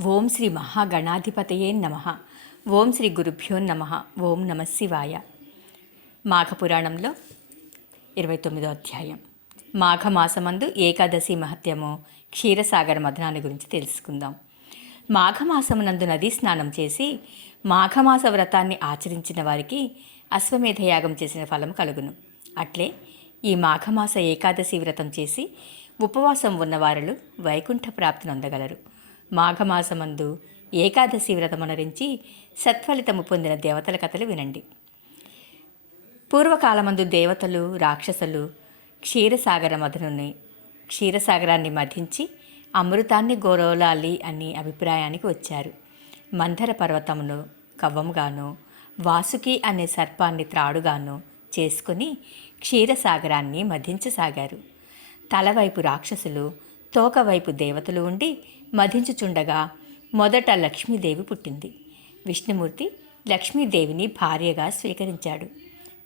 ఓం శ్రీ మహాగణాధిపతయే నమ. ఓం శ్రీ గురుభ్యో నమ. ఓం నమ శివాయ. మాఘపురాణంలో ఇరవై తొమ్మిదో అధ్యాయం. మాఘమాసమందు ఏకాదశి మహత్యము క్షీరసాగర మదనాన్ని గురించి తెలుసుకుందాం. మాఘమాసమునందు నదీ స్నానం చేసి మాఘమాస వ్రతాన్ని ఆచరించిన వారికి అశ్వమేధ యాగం చేసిన ఫలం కలుగును. అట్లే ఈ మాఘమాస ఏకాదశి వ్రతం చేసి ఉపవాసం ఉన్నవారులు వైకుంఠ ప్రాప్తిని నొందగలరు మాఘమాసమందు ఏకాదశి వ్రతమనరించి సత్ఫలితము పొందిన దేవతల కథలు వినండి. పూర్వకాలమందు దేవతలు రాక్షసులు క్షీరసాగర మధునుని క్షీరసాగరాన్ని మధించి అమృతాన్ని గోరోలాలి అని అభిప్రాయానికి వచ్చారు. మంథర పర్వతమును కవ్వముగాను వాసుకి అనే సర్పాన్ని త్రాడుగాను చేసుకుని క్షీరసాగరాన్ని మధించసాగారు. తలవైపు రాక్షసులు తోకవైపు దేవతలు ఉండి మధించుచుండగా మొదట లక్ష్మీదేవి పుట్టింది. విష్ణుమూర్తి లక్ష్మీదేవిని భార్యగా స్వీకరించాడు.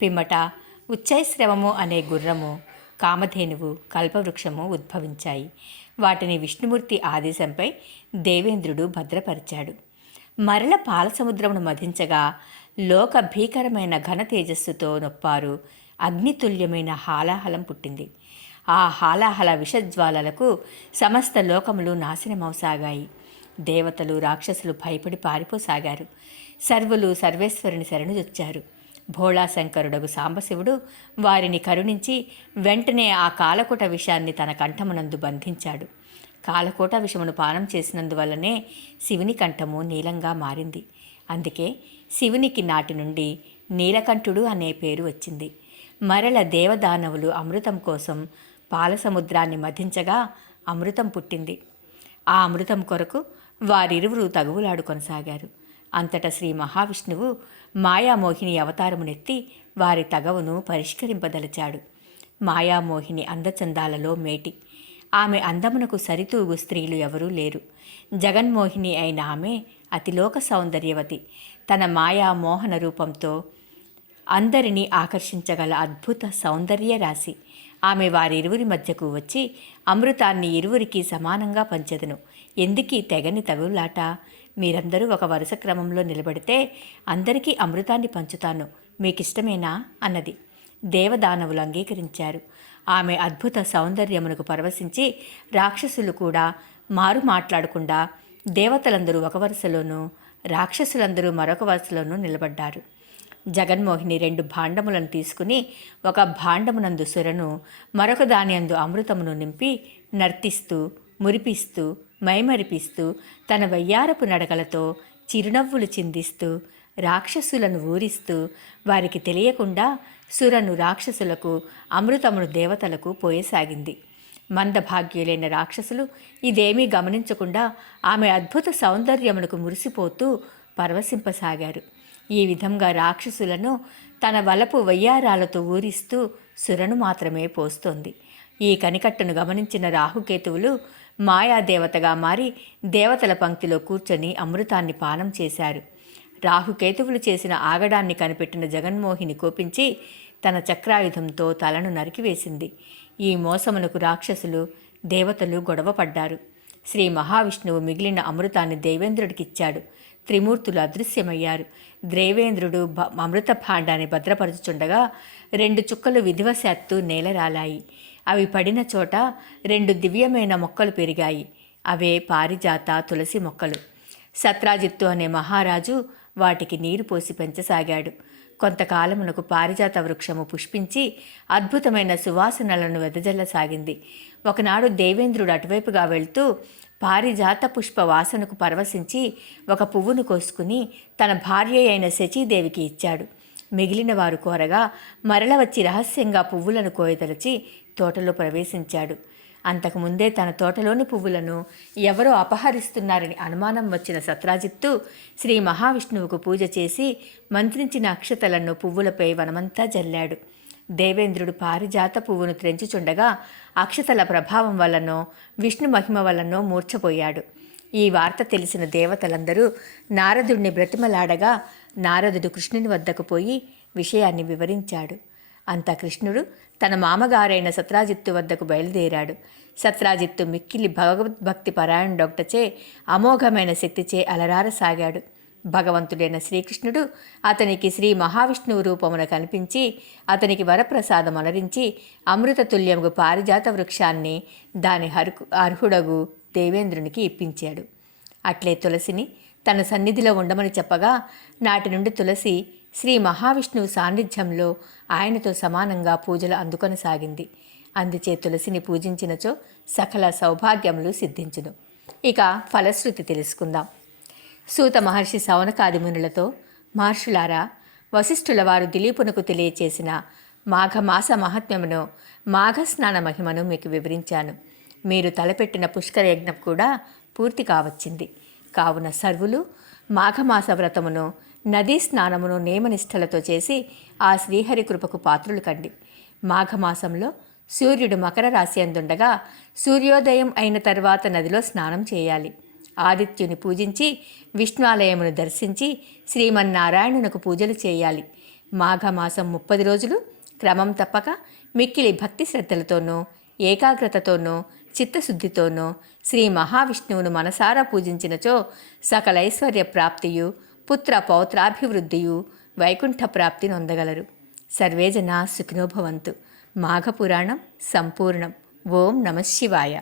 పిమ్మట ఉచ్చైశ్రవము అనే గుర్రము కామధేనువు కల్పవృక్షము ఉద్భవించాయి. వాటిని విష్ణుమూర్తి ఆదేశంపై దేవేంద్రుడు భద్రపరిచాడు. మరల పాలసముద్రమును మధించగా లోక భీకరమైన ఘన తేజస్సుతో నొప్పారు అగ్నితుల్యమైన హాలాహలం పుట్టింది. ఆ హాలాహల విషజ్వాలలకు సమస్త లోకములు నాశనమవసాగాయి. దేవతలు రాక్షసులు భయపడి పారిపోసాగారు. సర్వులు సర్వేశ్వరుని శరణుజొచ్చారు భోళాశంకరుడగు సాంబశివుడు వారిని కరుణించి వెంటనే ఆ కాలకూట విషాన్ని తన కంఠమునందు బంధించాడు. కాలకోట విషమును పానం చేసినందువల్లనే శివుని కంఠము నీలంగా మారింది. అందుకే శివునికి నాటి నుండి నీలకంఠుడు అనే పేరు వచ్చింది. మరల దేవదానవులు అమృతం కోసం పాలసముద్రాన్ని మధించగా అమృతం పుట్టింది. ఆ అమృతం కొరకు వారిరువురు తగువులాడు కొనసాగారు. అంతటా శ్రీ మహావిష్ణువు మాయామోహిని అవతారమునెత్తి వారి తగవును పరిష్కరింపదలిచాడు. మాయామోహిని అందచందాలలో మేటి. ఆమె అందమునకు సరితూగు స్త్రీలు ఎవరూ లేరు. జగన్మోహిని అయిన ఆమె అతిలోక సౌందర్యవతి. తన మాయా మోహన రూపంతో అందరినీ ఆకర్షించగల అద్భుత సౌందర్య రాశి. ఆమె వారిరువురి మధ్యకు వచ్చి అమృతాన్ని ఇరువురికి సమానంగా పంచెదను. ఎందుకీ తెగని తగులాట మీరందరూ ఒక వరుస క్రమంలో నిలబడితే అందరికీ అమృతాన్ని పంచుతాను. మీకిష్టమేనా? అన్నది. దేవదానవులు అంగీకరించారు. ఆమె అద్భుత సౌందర్యమునకు పరవశించి రాక్షసులు కూడా మారు మాట్లాడకుండా దేవతలందరూ ఒక వరుసలోనూ రాక్షసులందరూ మరొక వరుసలోనూ నిలబడ్డారు. జగన్మోహిని రెండు భాండములను తీసుకుని ఒక భాండమునందు సురను మరొక దానియందు అమృతమును నింపి నర్తిస్తూ మురిపిస్తూ మైమరిపిస్తూ తన వయ్యారపు నడకలతో చిరునవ్వులు చిందిస్తూ రాక్షసులను ఊరిస్తూ వారికి తెలియకుండా సురను రాక్షసులకు అమృతమును దేవతలకు పోయసాగింది. మందభాగ్యులైన రాక్షసులు ఇదేమీ గమనించకుండా ఆమె అద్భుత సౌందర్యమునకు మురిసిపోతూ పరవశింపసాగారు. ఈ విధంగా రాక్షసులను తన వలపు వయ్యారాలతో ఊరిస్తూ సురను మాత్రమే పోస్తోంది. ఈ కనికట్టును గమనించిన రాహుకేతువులు మాయాదేవతగా మారి దేవతల పంక్తిలో కూర్చొని అమృతాన్ని పానం చేశారు. రాహుకేతువులు చేసిన ఆగడాన్ని కనిపెట్టిన జగన్మోహిని కోపించి తన చక్రాయుధంతో తలను నరికివేసింది. ఈ మోసమునకు రాక్షసులు దేవతలు గొడవపడ్డారు. శ్రీ మహావిష్ణువు మిగిలిన అమృతాన్ని దేవేంద్రుడికిచ్చాడు. త్రిమూర్తులు అదృశ్యమయ్యారు. దేవేంద్రుడు భ- అమృత భాండాన్ని భద్రపరుచుచుండగా రెండు చుక్కలు విధివశాత్తు నేలరాలాయి అవి పడిన చోట రెండు దివ్యమైన మొక్కలు పెరిగాయి. అవే పారిజాత తులసి మొక్కలు. సత్రాజిత్తు అనే మహారాజు వాటికి నీరు పోసి పెంచసాగాడు. కొంతకాలమునకు పారిజాత వృక్షము పుష్పించి అద్భుతమైన సువాసనలను వెదజల్లసాగింది. ఒకనాడు దేవేంద్రుడు అటువైపుగా వెళ్తూ పారిజాత పుష్ప వాసనకు పరవశించి ఒక పువ్వును కోసుకుని తన భార్య అయిన శచీదేవికి ఇచ్చాడు. మిగిలిన వారు కోరగా మరల వచ్చి రహస్యంగా పువ్వులను కోయదలచి తోటలో ప్రవేశించాడు. అంతకుముందే తన తోటలోని పువ్వులను ఎవరో అపహరిస్తున్నారని అనుమానం వచ్చిన సత్రాజిత్తు శ్రీ మహావిష్ణువుకు పూజ చేసి మంత్రించిన అక్షతలను పువ్వులపై వనమంతా జల్లాడు. దేవేంద్రుడు పారిజాత పువ్వును త్రెంచుచుండగా అక్షతల ప్రభావం వల్లనో విష్ణు మహిమ వల్లనో మూర్ఛపోయాడు. ఈ వార్త తెలిసిన దేవతలందరూ నారదుడిని బ్రతిమలాడగా నారదుడు కృష్ణుని వద్దకు పోయి విషయాన్ని వివరించాడు. అంత కృష్ణుడు తన మామగారైన సత్రాజిత్తు వద్దకు బయలుదేరాడు. సత్రాజిత్తు మిక్కిలి భగవద్భక్తి డాక్టర్చే అమోఘమైన శక్తిచే అలరారసాగాడు. భగవంతుడైన శ్రీకృష్ణుడు అతనికి శ్రీ మహావిష్ణువు రూపమున కనిపించి అతనికి వరప్రసాదం అలరించి అమృతతుల్యముగు పారిజాత వృక్షాన్ని దాని హరుకు అర్హుడగు దేవేంద్రునికి ఇప్పించాడు. అట్లే తులసిని తన సన్నిధిలో ఉండమని చెప్పగా నాటి నుండి తులసి శ్రీ మహావిష్ణువు సాన్నిధ్యంలో ఆయనతో సమానంగా పూజలు అందుకొనసాగింది. అందుచే తులసిని పూజించినచో సకల సౌభాగ్యములు సిద్ధించును. ఇక ఫలశ్రుతి తెలుసుకుందాం. సూత మహర్షి సౌనకాదిమునులతో మహర్షులారా వశిష్ఠుల వారు దిలీపునకు తెలియచేసిన మాఘమాస మహాత్మ్యమును మాఘస్నాన మహిమను మీకు వివరించాను. మీరు తలపెట్టిన పుష్కర యజ్ఞం కూడా పూర్తి కావచ్చింది. కావున సర్వులు మాఘమాస వ్రతమును నదీ స్నానమును నియమనిష్టలతో చేసి ఆ శ్రీహరి కృపకు పాత్రులు కండి. మాఘమాసంలో సూర్యుడు మకర రాశి అందుండగా సూర్యోదయం అయిన తర్వాత నదిలో స్నానం చేయాలి. ఆదిత్యుని పూజించి విష్ణువాలయమును దర్శించి శ్రీమన్నారాయణునకు పూజలు చేయాలి. మాఘమాసం ముప్పది రోజులు క్రమం తప్పక మిక్కిలి భక్తి శ్రద్ధలతోనూ ఏకాగ్రతతోనూ చిత్తశుద్ధితోనూ శ్రీ మహావిష్ణువును మనసారా పూజించినచో సకలైశ్వర్య ప్రాప్తియు పుత్ర పౌత్రాభివృద్ధియు వైకుంఠ ప్రాప్తి నొందగలరు. సర్వేజన సుఖినోభవంతు మాఘపురాణం సంపూర్ణం. ఓం నమ శివాయ.